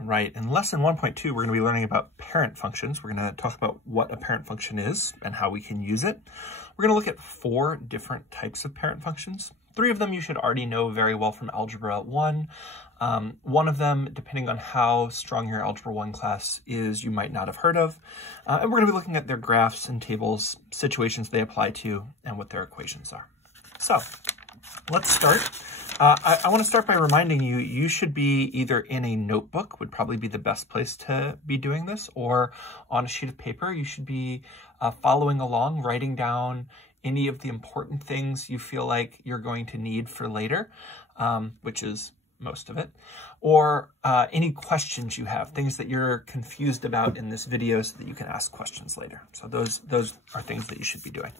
Right, in lesson 1.2, we're going to be learning about parent functions. We're going to talk about what a parent function is and how we can use it. We're going to look at 4 different types of parent functions. 3 of them you should already know very well from Algebra 1. One of them, depending on how strong your Algebra 1 class is, you might not have heard of. And we're going to be looking at their graphs and tables, situations they apply to, and what their equations are. So, let's start. I want to start by reminding you, you should be either in a notebook, would probably be the best place to be doing this, or on a sheet of paper. You should be following along, writing down any of the important things you feel like you're going to need for later, which is most of it, or any questions you have, things that you're confused about in this video so that you can ask questions later. So those are things that you should be doing.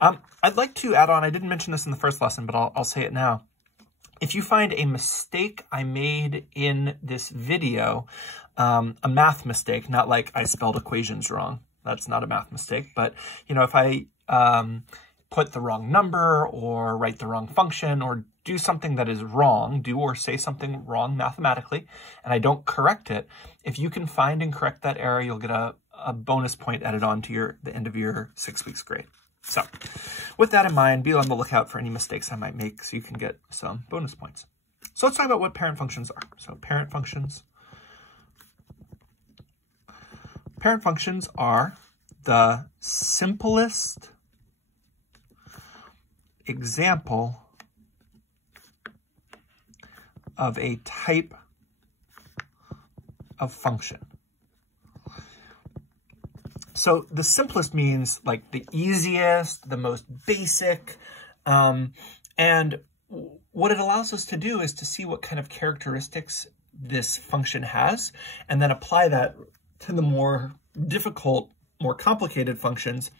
I'd like to add on, I didn't mention this in the first lesson, but I'll say it now. If you find a mistake I made in this video, a math mistake, not like I spelled equations wrong, that's not a math mistake, but you know, if I put the wrong number or write the wrong function or do something that is wrong, do or say something wrong mathematically, and I don't correct it, if you can find and correct that error, you'll get a bonus point added on to the end of your 6 weeks grade. So, with that in mind, be on the lookout for any mistakes I might make so you can get some bonus points. So let's talk about what parent functions are. So parent functions are the simplest example of a type of function. So the simplest means like the easiest, the most basic, and what it allows us to do is to see what kind of characteristics this function has, and then apply that to the more difficult, more complicated functions.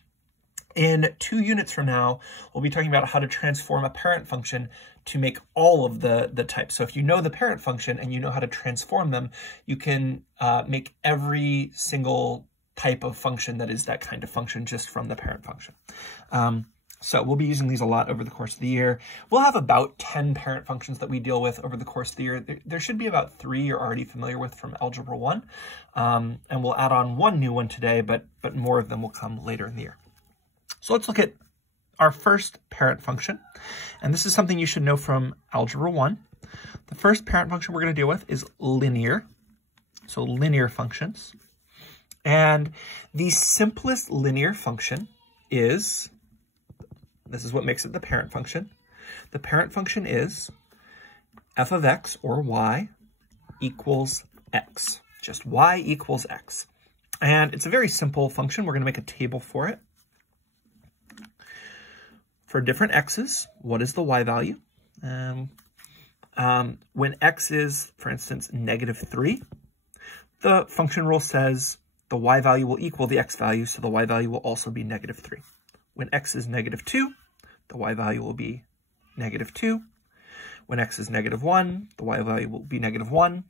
In 2 units from now, we'll be talking about how to transform a parent function to make all of the types. So if you know the parent function and you know how to transform them, you can make every single type of function that is that kind of function just from the parent function. So we'll be using these a lot over the course of the year. We'll have about 10 parent functions that we deal with over the course of the year. There should be about 3 you're already familiar with from Algebra 1. And we'll add on 1 new one today, but more of them will come later in the year. So let's look at our first parent function. And this is something you should know from Algebra 1. The first parent function we're going to deal with is linear. So linear functions. And the simplest linear function is, this is what makes it the parent function. The parent function is f of x, or y, equals x. Just y equals x. And it's a very simple function. We're going to make a table for it. For different x's, what is the y value? When x is, for instance, -3, the function rule says the y value will equal the x value, so the y value will also be -3. When x is -2, the y value will be -2. When x is -1, the y value will be -1.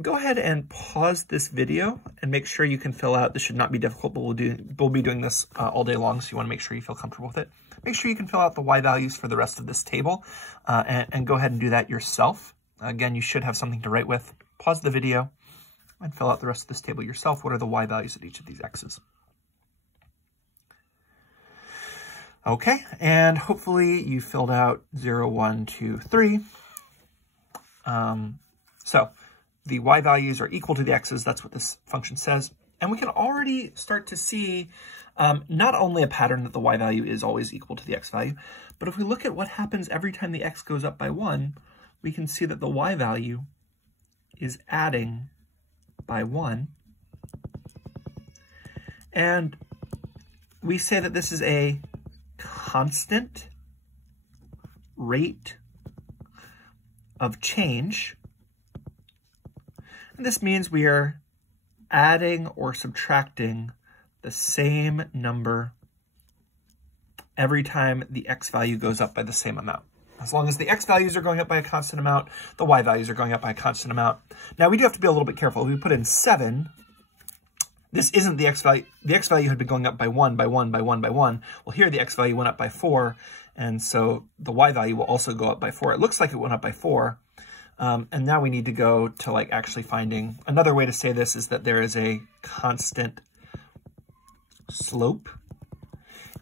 Go ahead and pause this video and make sure you can fill out, this should not be difficult, but we'll be doing this all day long, so you want to make sure you feel comfortable with it. Make sure you can fill out the y values for the rest of this table, and go ahead and do that yourself. Again, you should have something to write with. Pause the video and fill out the rest of this table yourself. What are the y values at each of these x's? Okay, and hopefully you filled out 0, 1, 2, 3. So the y values are equal to the x's. That's what this function says. And we can already start to see not only a pattern that the y value is always equal to the x value, but if we look at what happens every time the x goes up by 1, we can see that the y value is adding by 1. And we say that this is a constant rate of change. And this means we are adding or subtracting the same number every time the x value goes up by the same amount. As long as the x values are going up by a constant amount, the y values are going up by a constant amount. Now, we do have to be a little bit careful. If we put in 7, this isn't the x value. The x value had been going up by 1, by 1, by 1, by 1. Well, here the x value went up by 4, and so the y value will also go up by 4. It looks like it went up by 4, And now we need to go to like actually finding, another way to say this is that there is a constant slope.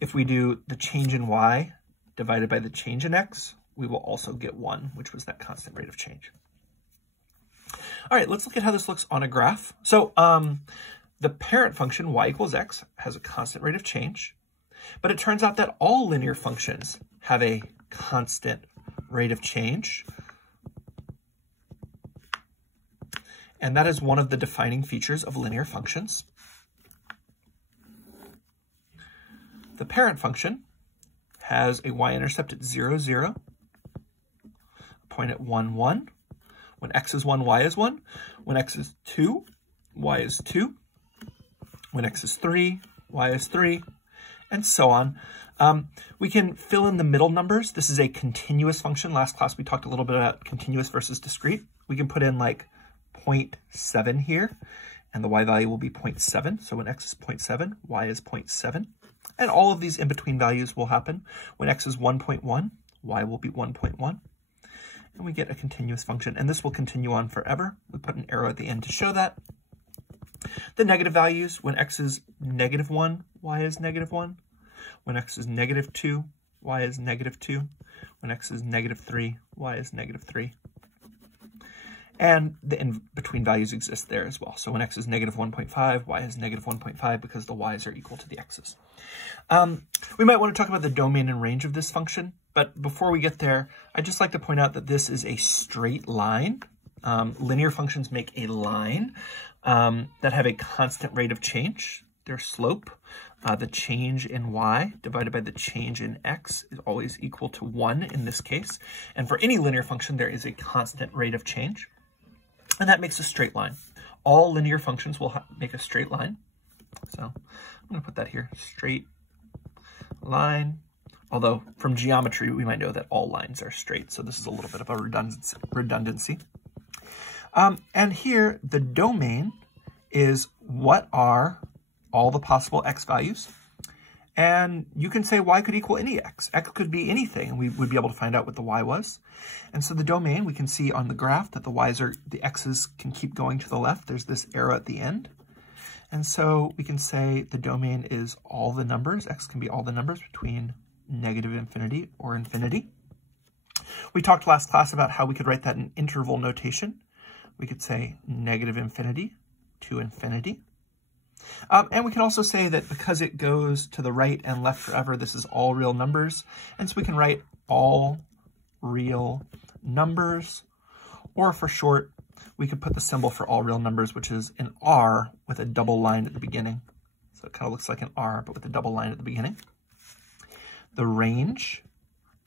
If we do the change in y divided by the change in x, we will also get 1, which was that constant rate of change. All right, let's look at how this looks on a graph. So the parent function y equals x has a constant rate of change, but it turns out that all linear functions have a constant rate of change. And that is one of the defining features of linear functions. The parent function has a y-intercept at 0, 0, a point at 1, 1. When x is 1, y is 1. When x is 2, y is 2. When x is 3, y is 3, and so on. We can fill in the middle numbers. This is a continuous function. Last class we talked a little bit about continuous versus discrete. We can put in like 0.7 here, and the y value will be 0.7. So when x is 0.7, y is 0.7. And all of these in-between values will happen. When x is 1.1, y will be 1.1. And we get a continuous function, and this will continue on forever. We put an arrow at the end to show that. The negative values, when x is -1, y is -1. When x is -2, y is -2. When x is -3, y is -3. And the in-between values exist there as well. So when x is -1.5, y is -1.5 because the y's are equal to the x's. We might want to talk about the domain and range of this function, but before we get there, I'd just like to point out that this is a straight line. Linear functions make a line that have a constant rate of change, their slope. The change in y divided by the change in x is always equal to 1 in this case. And for any linear function, there is a constant rate of change. And that makes a straight line. All linear functions will make a straight line. So I'm going to put that here, straight line. Although from geometry, we might know that all lines are straight. So this is a little bit of a redundancy. And here, the domain is what are all the possible x values. And you can say y could equal any x. X could be anything, and we would be able to find out what the y was. And so the domain, we can see on the graph that the x's can keep going to the left. There's this arrow at the end. And so we can say the domain is all the numbers. X can be all the numbers between -infinity or infinity. We talked last class about how we could write that in interval notation. We could say -infinity to infinity. And we can also say that because it goes to the right and left forever, this is all real numbers. And so we can write all real numbers, or for short, we could put the symbol for all real numbers, which is an R with a double line at the beginning. So it kind of looks like an R, but with a double line at the beginning. The range,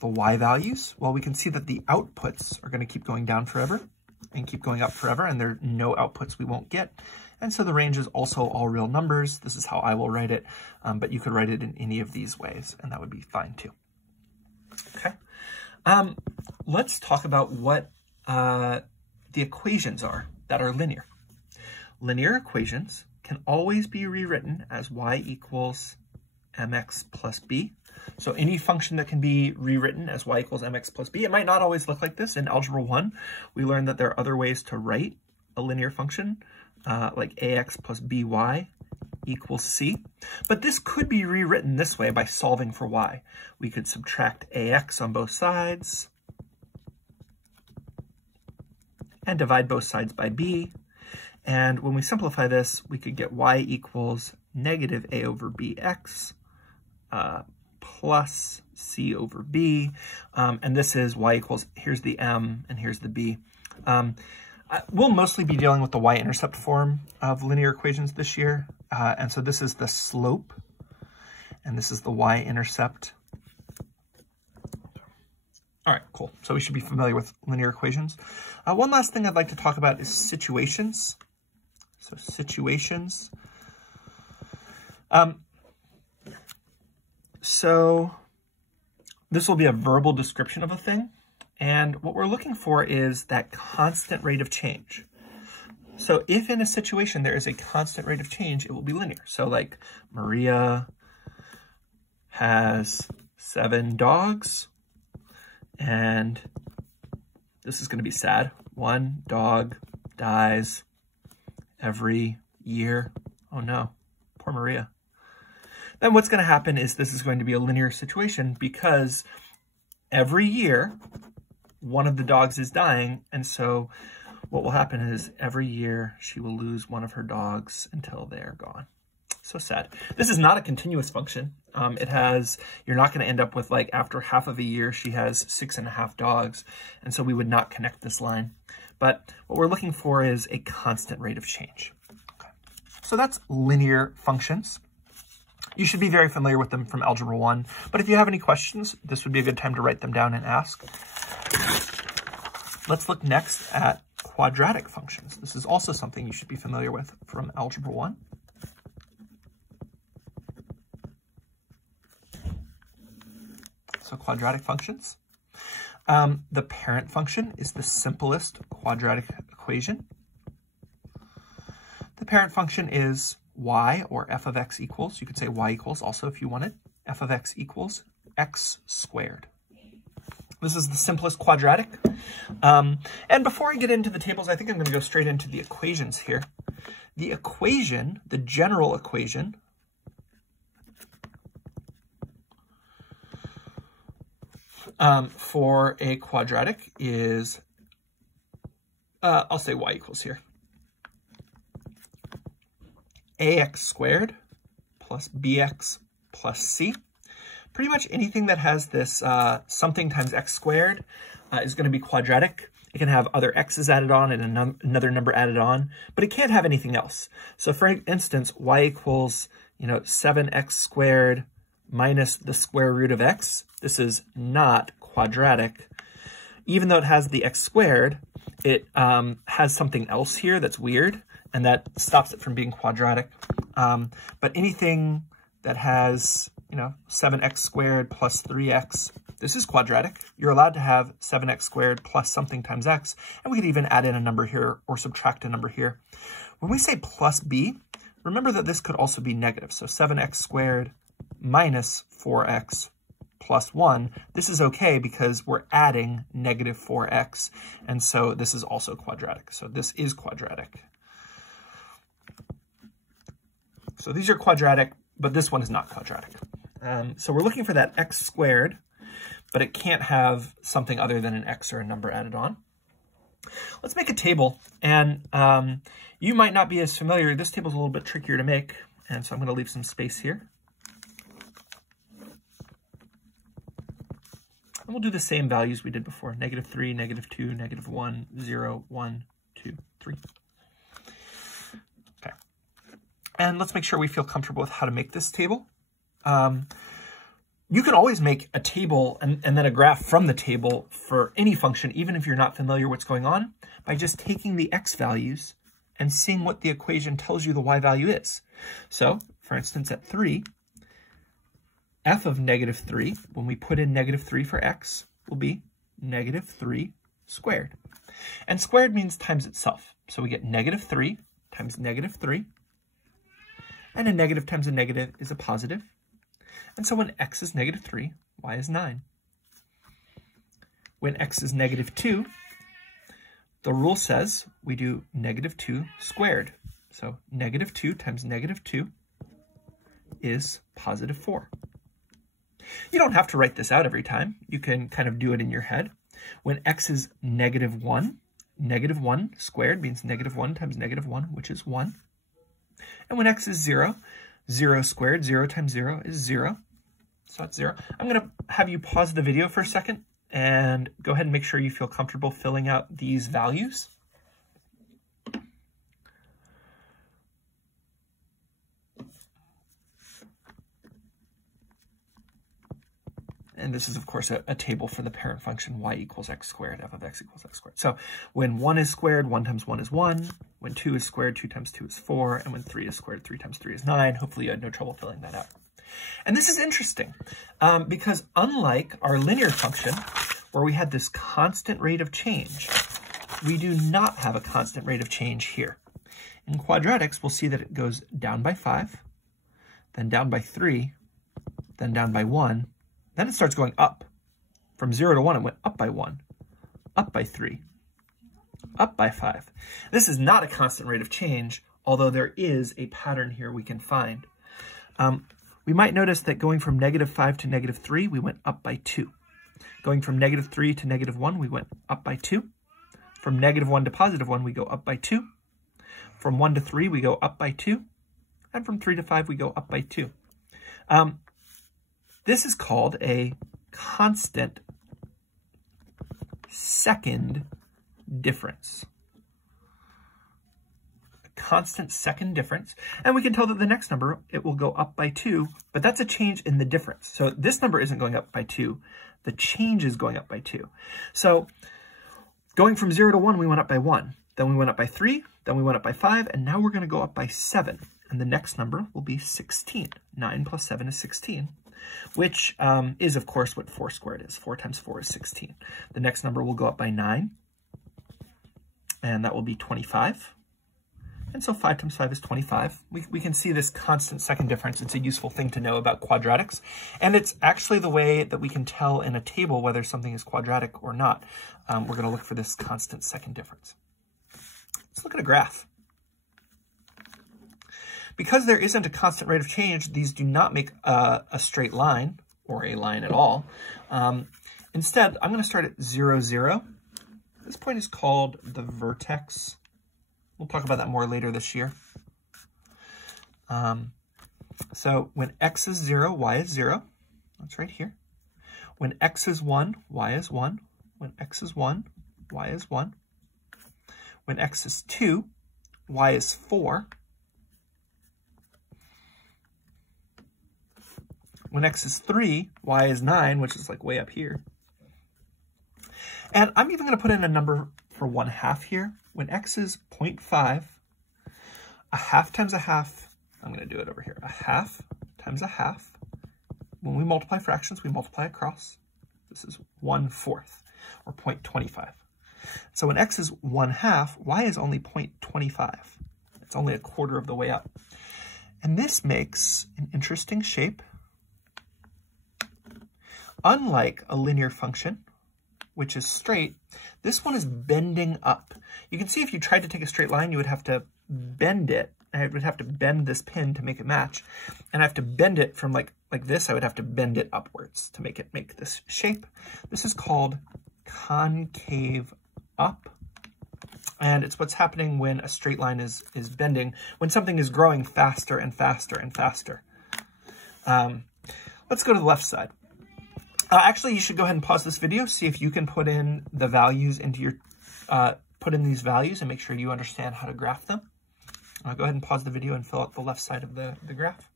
the y values, well, we can see that the outputs are going to keep going down forever and keep going up forever, and there are no outputs we won't get. And so the range is also all real numbers. This is how I will write it, but you could write it in any of these ways, and that would be fine too. Okay, let's talk about what the equations are that are linear. Linear equations can always be rewritten as y equals mx plus b. So any function that can be rewritten as y equals mx plus b, it might not always look like this. In Algebra 1, we learned that there are other ways to write a linear function, like ax plus by equals c. But this could be rewritten this way by solving for y. We could subtract ax on both sides and divide both sides by b. And when we simplify this, we could get y equals -a over bx plus c over b. And this is y equals, here's the m and here's the b. We'll mostly be dealing with the y-intercept form of linear equations this year. And so this is the slope, and this is the y-intercept. All right, cool. So we should be familiar with linear equations. One last thing I'd like to talk about is situations. So situations. So this will be a verbal description of a thing. And what we're looking for is that constant rate of change. So if in a situation there is a constant rate of change, it will be linear. So like Maria has 7 dogs, and this is going to be sad. one dog dies every year. Oh no, poor Maria. Then what's going to happen is this is going to be a linear situation because every year one of the dogs is dying, and so what will happen is every year she will lose one of her dogs until they are gone. So sad. This is not a continuous function. You're not going to end up with, like, after half of a year, she has 6.5 dogs. And so we would not connect this line. But what we're looking for is a constant rate of change. Okay. So that's linear functions. You should be very familiar with them from Algebra 1. But if you have any questions, this would be a good time to write them down and ask. Let's look next at quadratic functions. This is also something you should be familiar with from Algebra 1. So quadratic functions. The parent function is the simplest quadratic equation. The parent function is y, or f of x equals, you could say y equals also if you wanted, f of x equals x squared. This is the simplest quadratic. And before I get into the tables, I think I'm going to go straight into the equations here. The equation, the general equation, for a quadratic is, I'll say y equals here, ax squared plus bx plus c. Pretty much anything that has this something times x squared is going to be quadratic. It can have other x's added on and another number added on, but it can't have anything else. So for instance, y equals, 7x squared minus the square root of x. This is not quadratic. Even though it has the x squared, it has something else here that's weird, and that stops it from being quadratic. But anything that has, 7x squared plus 3x, this is quadratic. You're allowed to have 7x squared plus something times x, and we could even add in a number here or subtract a number here. When we say plus b, remember that this could also be negative. So 7x squared minus 4x plus 1, this is okay because we're adding negative 4x, and so this is also quadratic. So this is quadratic. So these are quadratic, but this one is not quadratic. So we're looking for that x squared, but it can't have something other than an x or a number added on. Let's make a table, and you might not be as familiar. This table is a little bit trickier to make, and so I'm going to leave some space here. And we'll do the same values we did before, -3, -2, -1, 0, 1, 2, 3. Okay. And let's make sure we feel comfortable with how to make this table. You can always make a table and then a graph from the table for any function, even if you're not familiar what's going on, by just taking the x values and seeing what the equation tells you the y value is. So, for instance, at 3, f of -3, when we put in -3 for x, will be -3 squared. And squared means times itself. So we get -3 times -3. And a negative times a negative is a positive. And so when x is -3, y is 9. When x is -2, the rule says we do -2 squared. So -2 times -2 is +4. You don't have to write this out every time. You can kind of do it in your head. When x is -1, -1 squared means -1 times -1, which is 1. And when x is 0, 0 squared, 0 times 0 is 0. So that's 0. I'm going to have you pause the video for a second and go ahead and make sure you feel comfortable filling out these values. And this is, of course, a table for the parent function y equals x squared, f of x equals x squared. So when 1 is squared, 1 times 1 is 1. When 2 is squared, 2 times 2 is 4. And when 3 is squared, 3 times 3 is 9. Hopefully you had no trouble filling that out. And this is interesting because unlike our linear function, where we had this constant rate of change, we do not have a constant rate of change here. In quadratics, we'll see that it goes down by 5, then down by 3, then down by 1. Then it starts going up. From 0 to 1, it went up by 1, up by 3, up by 5. This is not a constant rate of change, although there is a pattern here we can find. We might notice that going from -5 to -3, we went up by 2. Going from -3 to -1, we went up by 2. From -1 to +1, we go up by 2. From 1 to 3, we go up by 2. And from 3 to 5, we go up by 2. This is called a constant second difference. A constant second difference. And we can tell that the next number, it will go up by 2, but that's a change in the difference. So this number isn't going up by 2. The change is going up by 2. So going from 0 to 1, we went up by 1. Then we went up by 3. Then we went up by 5. And now we're going to go up by 7. And the next number will be 16. 9 plus 7 is 16, which is, of course, what 4 squared is. 4 times 4 is 16. The next number will go up by 9, and that will be 25. And so 5 times 5 is 25. We can see this constant second difference. It's a useful thing to know about quadratics. And it's actually the way that we can tell in a table whether something is quadratic or not. We're going to look for this constant second difference. Let's look at a graph. Because there isn't a constant rate of change, these do not make a straight line, or a line at all. Instead, I'm going to start at 0, 0. This point is called the vertex. We'll talk about that more later this year. So when x is 0, y is 0. That's right here. When x is 1, y is 1. When x is 1, y is 1. When x is 2, y is 4. When x is 3, y is 9, which is like way up here. And I'm even going to put in a number for 1/2 here. When x is 0.5, a half times a half, I'm going to do it over here. A half times a half. When we multiply fractions, we multiply across. This is 1/4, or 0.25. So when x is 1/2, y is only 0.25. It's only a quarter of the way up. And this makes an interesting shape. Unlike a linear function, which is straight, this one is bending up. You can see if you tried to take a straight line, you would have to bend it. I would have to bend this pin to make it match. And I have to bend it from like this. I would have to bend it upwards to make it make this shape. This is called concave up. And it's what's happening when a straight line is bending, when something is growing faster and faster and faster. Let's go to the left side. Actually, you should go ahead and pause this video, see if you can put in the values into your, put in these values and make sure you understand how to graph them. Go ahead and pause the video and fill out the left side of the graph.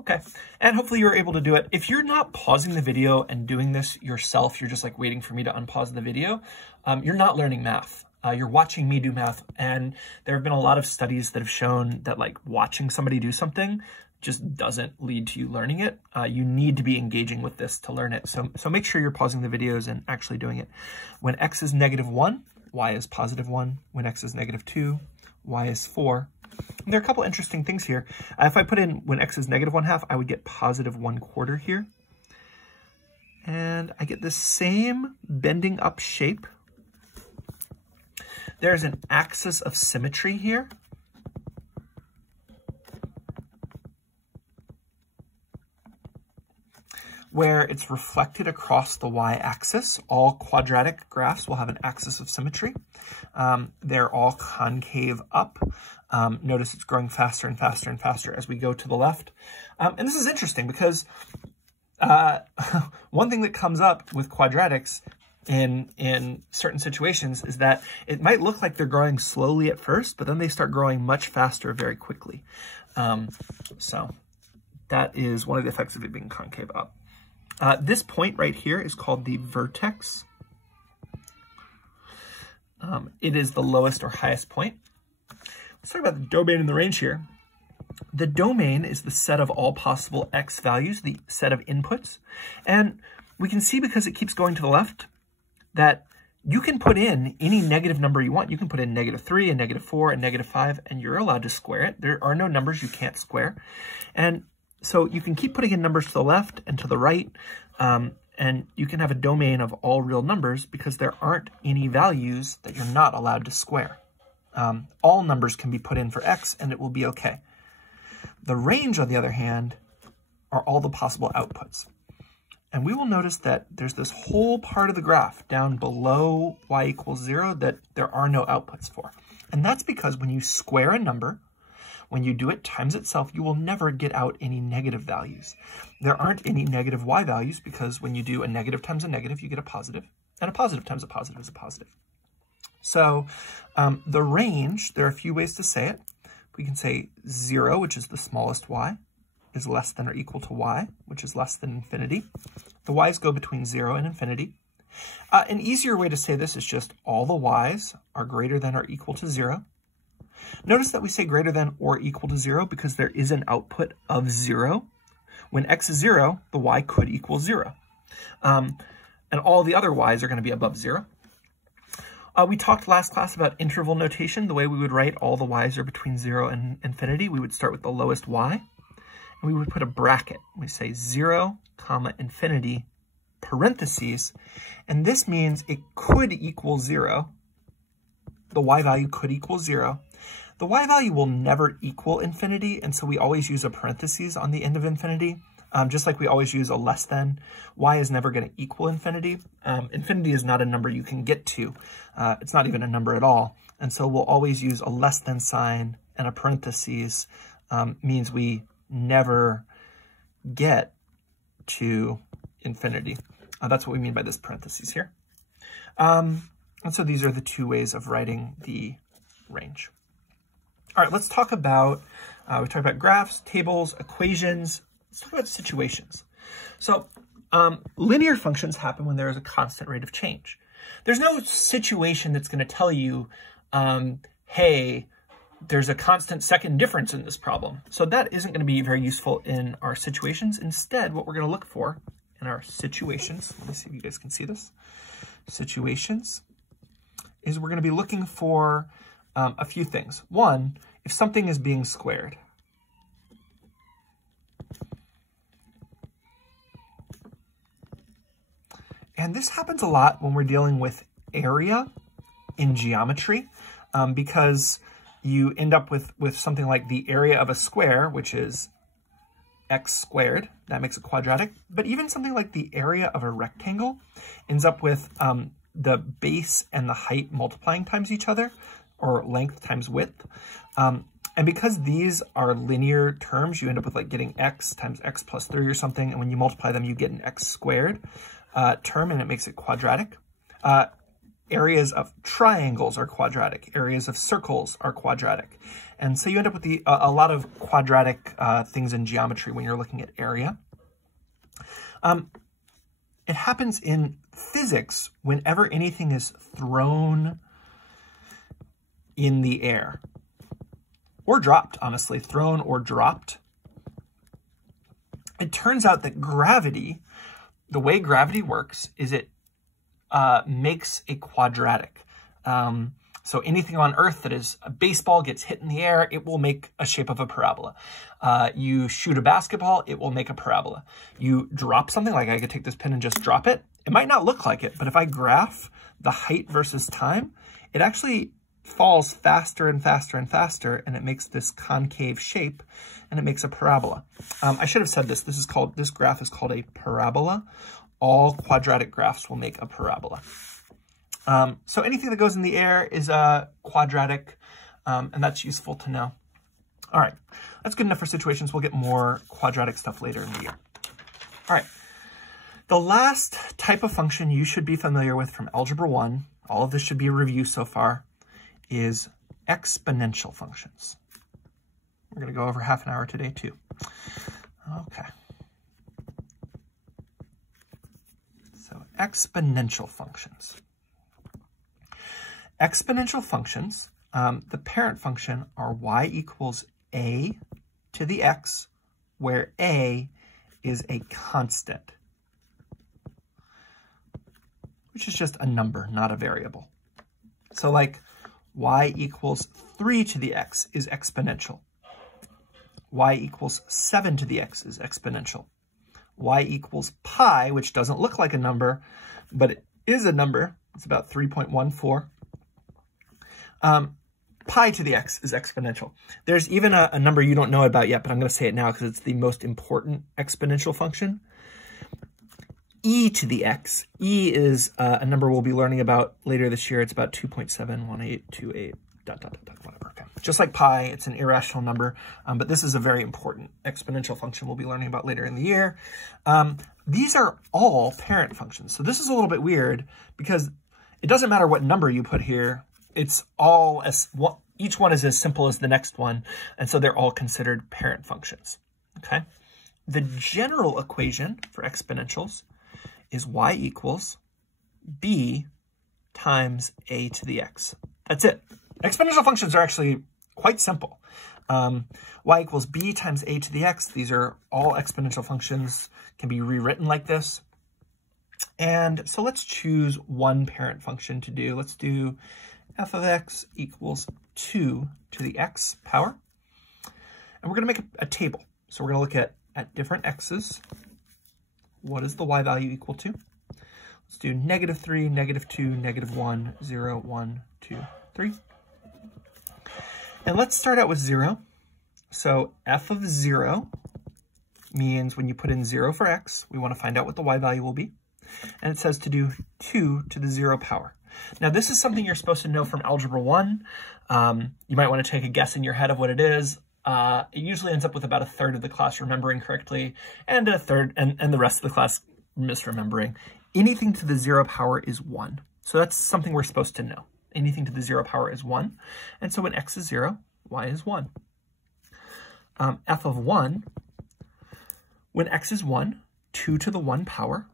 Okay, and hopefully you're able to do it. If you're not pausing the video and doing this yourself, you're just like waiting for me to unpause the video, you're not learning math. You're watching me do math, and there have been a lot of studies that have shown that like watching somebody do something just doesn't lead to you learning it. You need to be engaging with this to learn it. So make sure you're pausing the videos and actually doing it. When x is -1, y is +1. When x is -2, y is 4. And there are a couple interesting things here. If I put in when x is -1/2, I would get +1/4 here. And I get the same bending up shape. There's an axis of symmetry here. Where it's reflected across the y-axis. All quadratic graphs will have an axis of symmetry. They're all concave up. Notice it's growing faster and faster and faster as we go to the left. And this is interesting because one thing that comes up with quadratics in certain situations is that it might look like they're growing slowly at first, but then they start growing much faster very quickly. So that is one of the effects of it being concave up. This point right here is called the vertex. It is the lowest or highest point. Let's talk about the domain and the range here. The domain is the set of all possible x values, the set of inputs. And we can see, because it keeps going to the left, that you can put in any negative number you want. You can put in -3 and -4 and -5, and you're allowed to square it. There are no numbers you can't square. And So you can keep putting in numbers to the left and to the right, and you can have a domain of all real numbers because there aren't any values that you're not allowed to square. All numbers can be put in for x and it will be okay. The range, on the other hand, are all the possible outputs. And we will notice that there's this whole part of the graph down below y equals 0 that there are no outputs for. And that's because when you square a number, when you do it times itself, you will never get out any negative values. There aren't any negative y values because when you do a negative times a negative, you get a positive, and a positive times a positive is a positive. So the range, there are a few ways to say it. We can say 0, which is the smallest y, is less than or equal to y, which is less than infinity. The y's go between 0 and infinity. An easier way to say this is just all the y's are greater than or equal to 0. Notice that we say greater than or equal to 0 because there is an output of 0. When x is 0, the y could equal 0. And all the other y's are going to be above 0. We talked last class about interval notation, the way we would write all the y's are between 0 and infinity. We would start with the lowest y, and we would put a bracket. We say 0, comma, infinity, parentheses, and this means it could equal 0. The y value could equal 0. The y value will never equal infinity, and so we always use a parentheses on the end of infinity, just like we always use a less than. Y is never going to equal infinity. Infinity is not a number you can get to. It's not even a number at all, and so we'll always use a less than sign, and a parentheses means we never get to infinity. That's what we mean by this parentheses here. And so these are the two ways of writing the range. All right, let's talk about, we talked about graphs, tables, equations. Let's talk about situations. So linear functions happen when there is a constant rate of change. There's no situation that's going to tell you, hey, there's a constant second difference in this problem. So that isn't going to be very useful in our situations. Instead, what we're going to look for in our situations, let me see if you guys can see this, situations, is we're going to be looking for a few things. One, if something is being squared. And this happens a lot when we're dealing with area in geometry, because you end up with something like the area of a square, which is x squared. That makes it quadratic. But even something like the area of a rectangle ends up with the base and the height multiplying times each other, or length times width. And because these are linear terms, you end up with like getting x times x plus 3 or something. And when you multiply them, you get an x squared term, and it makes it quadratic. Areas of triangles are quadratic. Areas of circles are quadratic. And so you end up with a lot of quadratic things in geometry when you're looking at area. It happens in physics whenever anything is thrown in the air. Or dropped, honestly, thrown or dropped. It turns out that gravity, the way gravity works is it makes a quadratic. So anything on Earth that is a baseball gets hit in the air, it will make a shape of a parabola. You shoot a basketball, it will make a parabola. You drop something, like I could take this pen and just drop it. It might not look like it, but if I graph the height versus time, it actually falls faster and faster and faster, and it makes this concave shape, and it makes a parabola. I should have said this. This graph is called a parabola. All quadratic graphs will make a parabola. So anything that goes in the air is a quadratic, and that's useful to know. All right, that's good enough for situations. We'll get more quadratic stuff later in the year. All right, the last type of function you should be familiar with from Algebra 1, all of this should be a review so far, is exponential functions. We're going to go over half an hour today too. Okay. So exponential functions. Exponential functions, the parent function are y equals a to the x, where a is a constant, which is just a number, not a variable. So like y equals 3 to the x is exponential. y equals 7 to the x is exponential. Y equals pi, which doesn't look like a number, but it is a number. It's about 3.14. Pi to the x is exponential. There's even a number you don't know about yet, but I'm going to say it now because it's the most important exponential function. E to the x. E is a number we'll be learning about later this year. It's about 2.71828, whatever. Okay. Just like pi, it's an irrational number, but this is a very important exponential function we'll be learning about later in the year. These are all parent functions. So this is a little bit weird because it doesn't matter what number you put here. It's all each one is as simple as the next one, and so they're all considered parent functions. Okay. The general equation for exponentials is y equals b times a to the x. That's it. Exponential functions are actually quite simple. Y equals b times a to the x. These are all exponential functions, can be rewritten like this. And so let's choose one parent function to do. Let's do f of x equals 2 to the x power. And we're going to make a table. So we're going to look at different x's. What is the y value equal to? Let's do -3, -2, -1, 0, 1, 2, 3. And let's start out with 0. So f of 0 means when you put in 0 for x, we want to find out what the y value will be. And it says to do 2 to the 0 power. Now, this is something you're supposed to know from Algebra 1. You might want to take a guess in your head of what it is. It usually ends up with about a third of the class remembering correctly, and a third, and the rest of the class misremembering. Anything to the 0 power is 1. So that's something we're supposed to know. Anything to the 0 power is 1. And so when x is 0, y is 1. F of 1, when x is 1, 2 to the 1 power.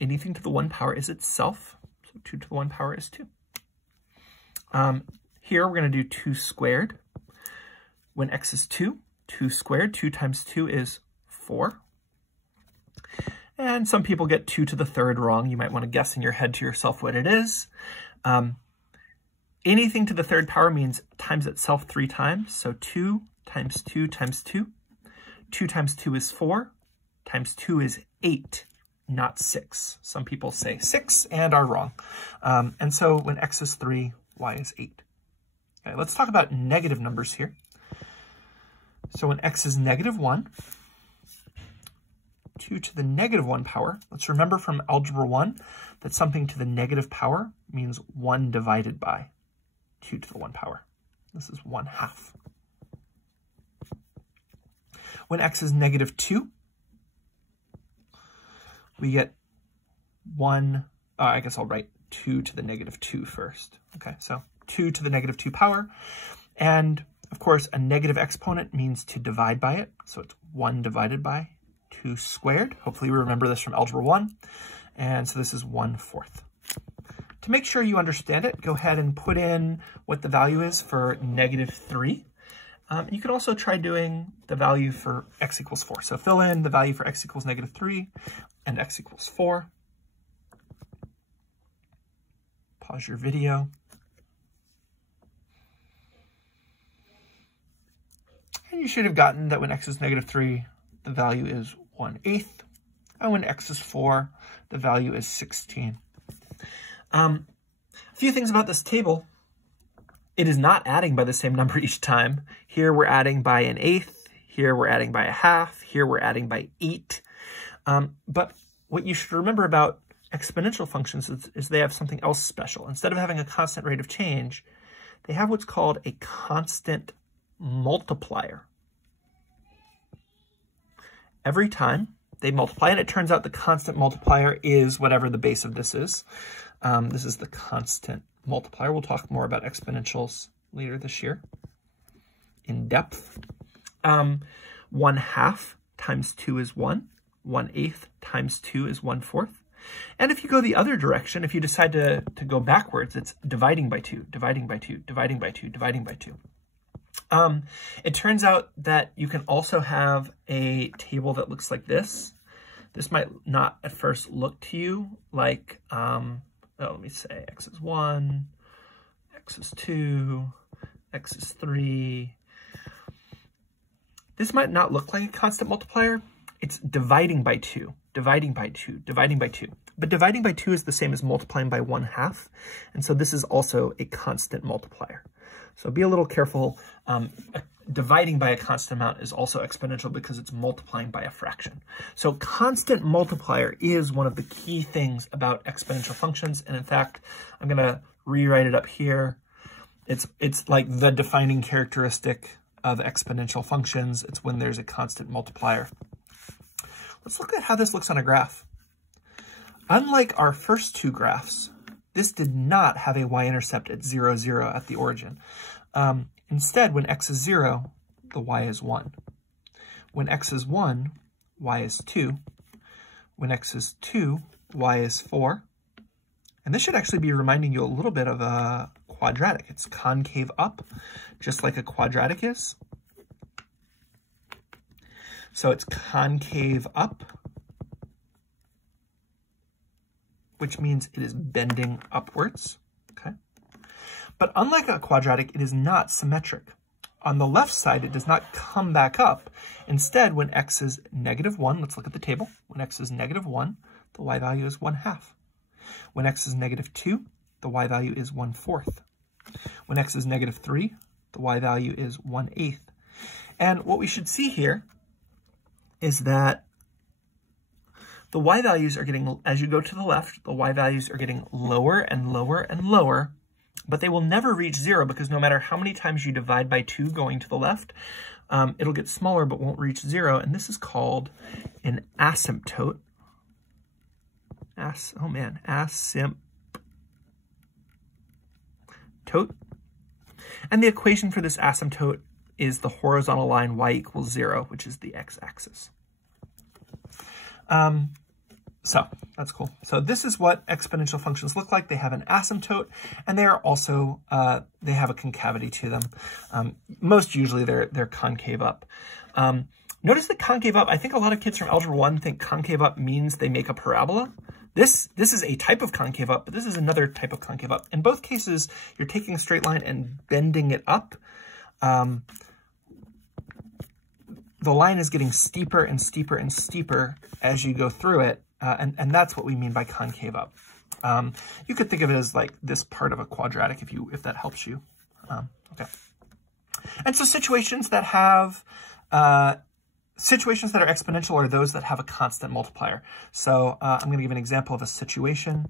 Anything to the 1 power is itself. So 2 to the 1 power is 2. Here we're going to do 2 squared. When x is 2, 2 squared, 2 times 2 is 4. And some people get 2 to the 3rd wrong. You might want to guess in your head to yourself what it is. Anything to the 3rd power means times itself 3 times. So 2 times 2 times 2. 2 times 2 is 4. Times 2 is 8, not 6. Some people say 6 and are wrong. And so when x is 3, y is 8. Okay, let's talk about negative numbers here. So when x is -1, 2 to the -1 power. Let's remember from Algebra 1 that something to the negative power means 1 divided by 2 to the 1 power. This is 1/2. When x is -2, we get 1, I guess I'll write 2 to the -2 first. Okay, so 2 to the -2 power. And of course, a negative exponent means to divide by it. So it's 1 divided by 2 squared. Hopefully you remember this from Algebra 1. And so this is 1/4. To make sure you understand it, go ahead and put in what the value is for -3. You could also try doing the value for x equals 4. So fill in the value for x equals -3 and x equals 4. Pause your video. And you should have gotten that when x is -3, the value is 1/8. And when x is 4, the value is 16. A few things about this table. It is not adding by the same number each time. Here we're adding by 1/8. Here we're adding by 1/2. Here we're adding by 8. But what you should remember about exponential functions is they have something else special. Instead of having a constant rate of change, they have what's called a constant multiplier. Every time they multiply, and it turns out the constant multiplier is whatever the base of this is. This is the constant multiplier. We'll talk more about exponentials later this year in depth. 1/2 times 2 is 1. 1/8 times 2 is 1/4. And if you go the other direction, if you decide to go backwards, it's dividing by 2, dividing by 2, dividing by 2, dividing by 2. It turns out that you can also have a table that looks like this. This might not at first look to you like, let me say x is 1, x is 2, x is 3. this might not look like a constant multiplier. It's dividing by 2, dividing by 2, dividing by 2. But dividing by 2 is the same as multiplying by 1/2. And so this is also a constant multiplier. So be a little careful. Dividing by a constant amount is also exponential because it's multiplying by a fraction. So constant multiplier is one of the key things about exponential functions. And in fact, I'm going to rewrite it up here. It's like the defining characteristic of exponential functions. It's when there's a constant multiplier. Let's look at how this looks on a graph. Unlike our first two graphs, this did not have a y-intercept at 0, 0 at the origin. Instead, when x is 0, the y is 1. When x is 1, y is 2. When x is 2, y is 4. And this should actually be reminding you a little bit of a quadratic. It's concave up, just like a quadratic is. So it's concave up, which means it is bending upwards. But unlike a quadratic, it is not symmetric. On the left side, it does not come back up. Instead, when x is -1, let's look at the table. When x is -1, the y value is 1/2. When x is -2, the y value is 1/4. When x is -3, the y value is 1/8. And what we should see here is that the y values are getting, as you go to the left, the y values are getting lower and lower and lower, but they will never reach 0 because no matter how many times you divide by 2 going to the left, it'll get smaller but won't reach 0. And this is called an asymptote. Asymptote. And the equation for this asymptote is the horizontal line y equals 0, which is the x-axis. So that's cool. So this is what exponential functions look like. They have an asymptote, and they are also, they have a concavity to them. Most usually they're concave up. Notice that concave up, I think a lot of kids from Algebra 1 think concave up means they make a parabola. This is a type of concave up, but this is another type of concave up. In both cases, you're taking a straight line and bending it up. The line is getting steeper and steeper and steeper as you go through it. And that's what we mean by concave up. You could think of it as like this part of a quadratic if that helps you. Okay. And so situations that have situations that are exponential are those that have a constant multiplier. So I'm going to give an example of a situation.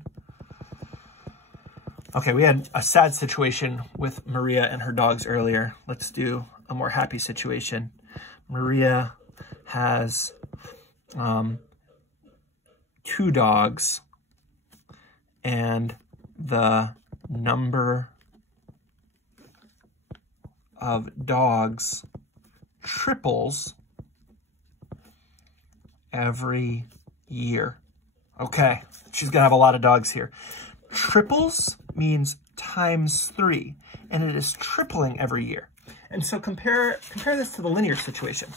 Okay, we had a sad situation with Maria and her dogs earlier. Let's do a more happy situation. Maria has 2 dogs, and the number of dogs triples every year. Okay, she's gonna have a lot of dogs here. Triples means times 3, and it is tripling every year. And so compare this to the linear situation.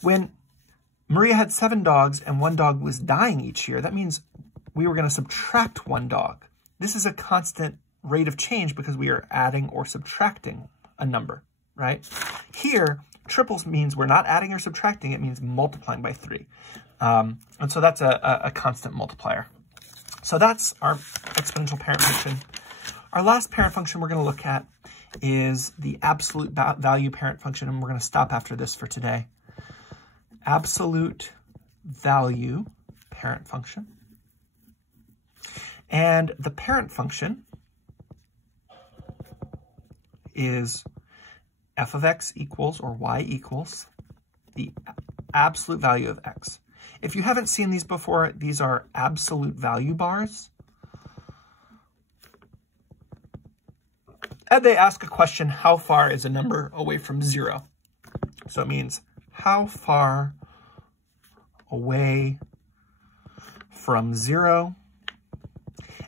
When Maria had 7 dogs and 1 dog was dying each year, that means we were going to subtract 1 dog. This is a constant rate of change because we are adding or subtracting a number, right? Here, triples means we're not adding or subtracting, it means multiplying by 3. And so that's a constant multiplier. So that's our exponential parent function. Our last parent function we're going to look at is the absolute value parent function, and we're going to stop after this for today. Absolute value parent function. And the parent function is f of x equals, or y equals, the absolute value of x. If you haven't seen these before, these are absolute value bars. And they ask a question, how far is a number away from 0? So it means, how far away from 0?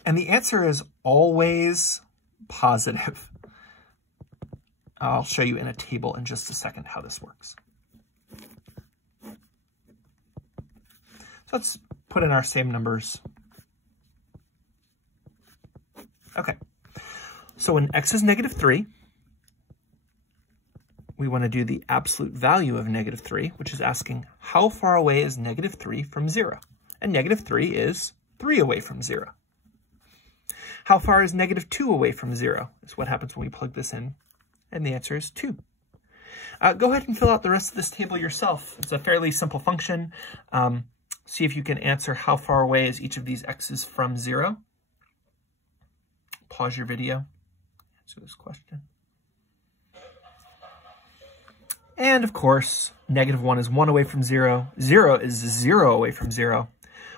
And the answer is always positive. I'll show you in a table in just a second how this works. So let's put in our same numbers. Okay. So when x is -3, we we want to do the absolute value of negative 3, which is asking how far away is negative 3 from 0? And negative 3 is 3 away from 0. How far is negative 2 away from 0? Is what happens when we plug this in. And the answer is 2. Go ahead and fill out the rest of this table yourself. It's a fairly simple function. See if you can answer how far away is each of these x's from 0. Pause your video. Answer this question. And of course, negative 1 is 1 away from 0. 0 is 0 away from 0.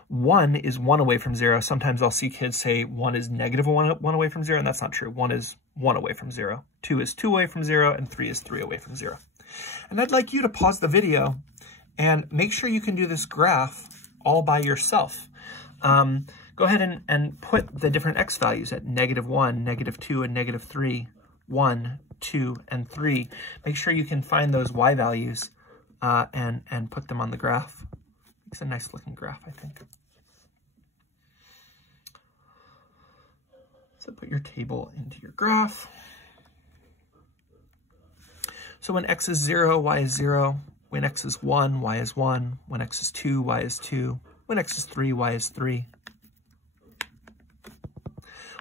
1 is 1 away from 0. Sometimes I'll see kids say 1 is negative 1 away from 0, and that's not true. 1 is 1 away from 0. 2 is 2 away from 0, and 3 is 3 away from 0. And I'd like you to pause the video and make sure you can do this graph all by yourself. Go ahead and put the different x values at negative 1, negative 2, and negative 3, 1, 2, and 3. Make sure you can find those y values and put them on the graph. It's a nice looking graph, I think. So put your table into your graph. So when x is 0, y is 0. When x is 1, y is 1. When x is 2, y is 2. When x is 3, y is 3.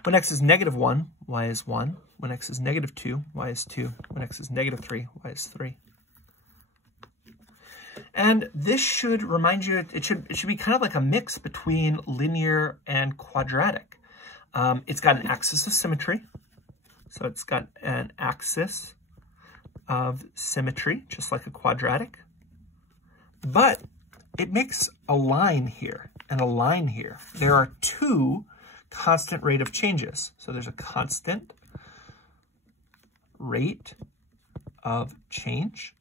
When x is negative 1, y is 1. When x is negative 2, y is 2. When x is negative 3, y is 3. And this should remind you, it should be kind of like a mix between linear and quadratic. It's got an axis of symmetry. So it's got an axis of symmetry, just like a quadratic. But it makes a line here and a line here. There are two constant rate of changes. So there's a constant rate of change.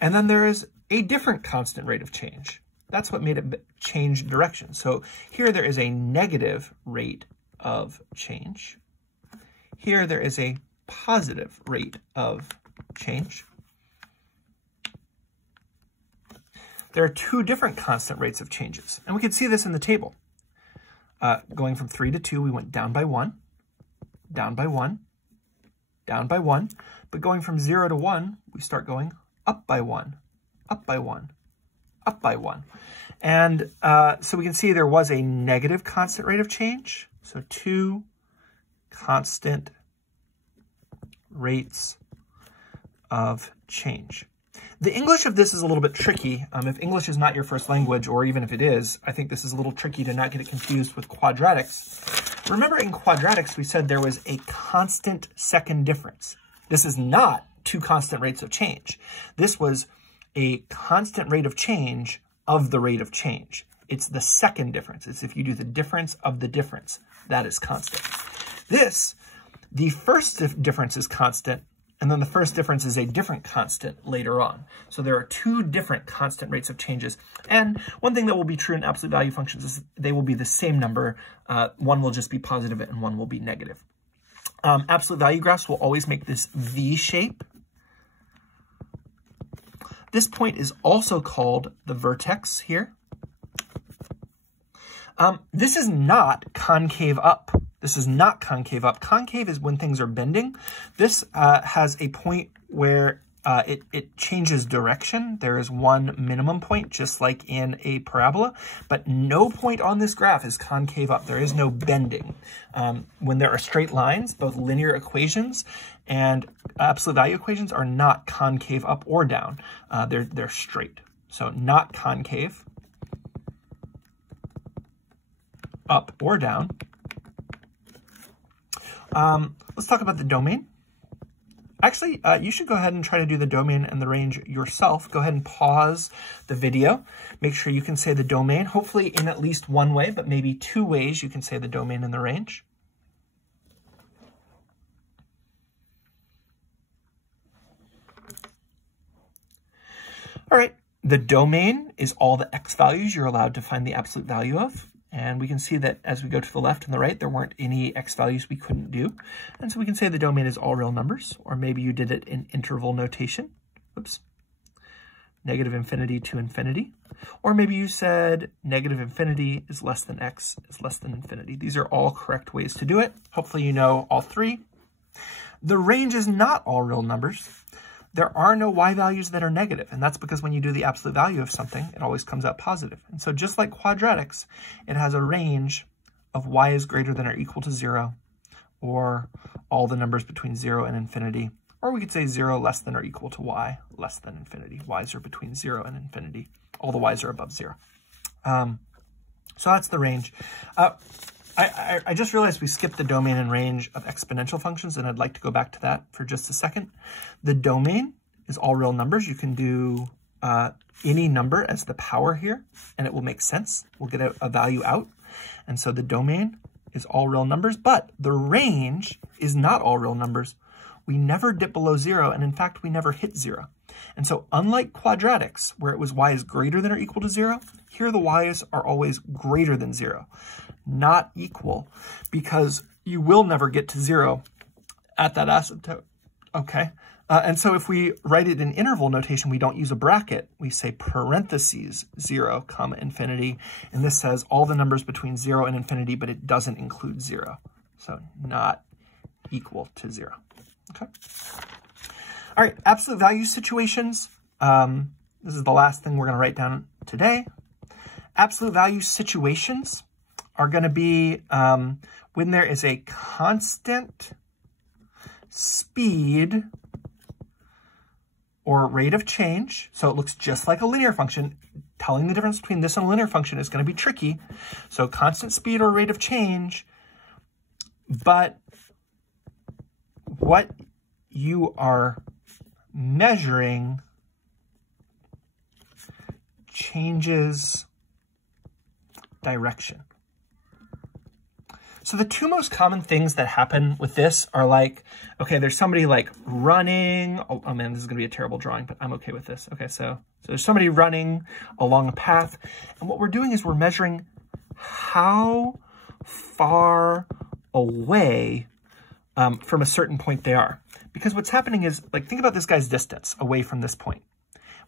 And then there is a different constant rate of change. That's what made it change direction. So here there is a negative rate of change. Here there is a positive rate of change. There are two different constant rates of changes. And we can see this in the table. Going from 3 to 2, we went down by 1, down by 1, down by 1. But going from 0 to 1, we start going up by 1, up by 1, up by 1. And so we can see there was a negative constant rate of change. So 2 constant rates of change. The English of this is a little bit tricky. If English is not your first language, or even if it is, I think this is a little tricky to not get it confused with quadratics. Remember in quadratics, we said there was a constant second difference. This is not two constant rates of change. This was a constant rate of change of the rate of change. It's the second difference. It's if you do the difference of the difference. That is constant. This, the first difference is constant, and then the first difference is a different constant later on. So there are two different constant rates of changes. And one thing that will be true in absolute value functions is they will be the same number. One will just be positive and one will be negative. Absolute value graphs will always make this V shape. This point is also called the vertex here. This is not concave up. This is not concave up. Concave is when things are bending. This has a point where it changes direction. There is one minimum point, just like in a parabola, but no point on this graph is concave up. There is no bending. When there are straight lines, both linear equations and absolute value equations are not concave up or down. They're straight. So not concave up or down. Let's talk about the domain. Actually, you should go ahead and try to do the domain and the range yourself. Go ahead and pause the video. Make sure you can say the domain, hopefully in at least one way, but maybe two ways you can say the domain and the range. All right, the domain is all the x values you're allowed to find the absolute value of. And we can see that as we go to the left and the right, there weren't any x values we couldn't do. And so we can say the domain is all real numbers, or maybe you did it in interval notation. Oops. Negative infinity to infinity. Or maybe you said negative infinity is less than x is less than infinity. These are all correct ways to do it. Hopefully you know all three. The range is not all real numbers. there are no y values that are negative, and that's because when you do the absolute value of something, it always comes out positive. And so just like quadratics, it has a range of y is greater than or equal to 0, or all the numbers between 0 and infinity, or we could say 0 less than or equal to y less than infinity. Y's are between 0 and infinity. All the y's are above 0. So that's the range. I just realized we skipped the domain and range of exponential functions, and I'd like to go back to that for just a second. The domain is all real numbers. You can do any number as the power here, and it will make sense. We'll get a value out. And so the domain is all real numbers, but the range is not all real numbers. We never dip below 0, and in fact, we never hit 0. And so unlike quadratics, where it was y is greater than or equal to 0, here the y's are always greater than 0, not equal, because you will never get to 0 at that asymptote, okay? And so if we write it in interval notation, we don't use a bracket. We say parentheses 0, comma, infinity. And this says all the numbers between 0 and infinity, but it doesn't include 0. So not equal to 0, okay? All right, absolute value situations. This is the last thing we're going to write down today. Absolute value situations are going to be when there is a constant speed or rate of change. So it looks just like a linear function. Telling the difference between this and a linear function is going to be tricky. So constant speed or rate of change, but what you are measuring changes direction. So the two most common things that happen with this are like, okay, there's somebody like running. Oh man, this is gonna be a terrible drawing, but I'm okay with this. Okay, so there's somebody running along a path. And what we're doing is we're measuring how far away from a certain point they are. Because what's happening is, like, think about this guy's distance away from this point.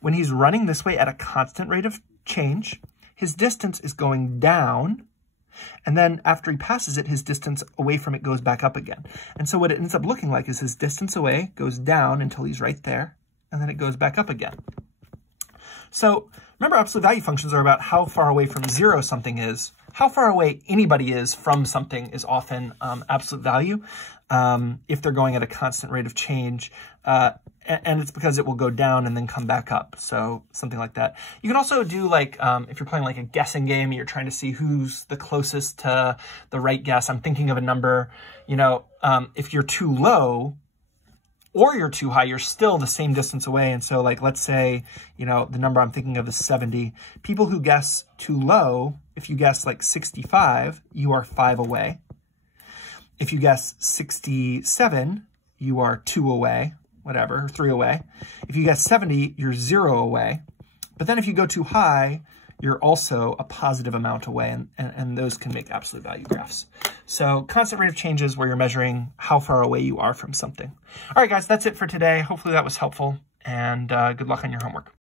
When he's running this way at a constant rate of change, his distance is going down, and then after he passes it, his distance away from it goes back up again. And so what it ends up looking like is his distance away goes down until he's right there, and then it goes back up again. So remember, absolute value functions are about how far away from 0 something is. How far away anybody is from something is often absolute value if they're going at a constant rate of change. And it's because it will go down and then come back up. So something like that. You can also do like, if you're playing like a guessing game, you're trying to see who's the closest to the right guess. I'm thinking of a number, you know, if you're too low or you're too high, you're still the same distance away. And so like, let's say, you know, the number I'm thinking of is 70. People who guess too low, if you guess like 65, you are 5 away. If you guess 67, you are 2 away, whatever, 3 away. If you guess 70, you're 0 away. But then if you go too high, you're also a positive amount away, and those can make absolute value graphs. So constant rate of change is where you're measuring how far away you are from something. All right, guys, that's it for today. Hopefully that was helpful, and good luck on your homework.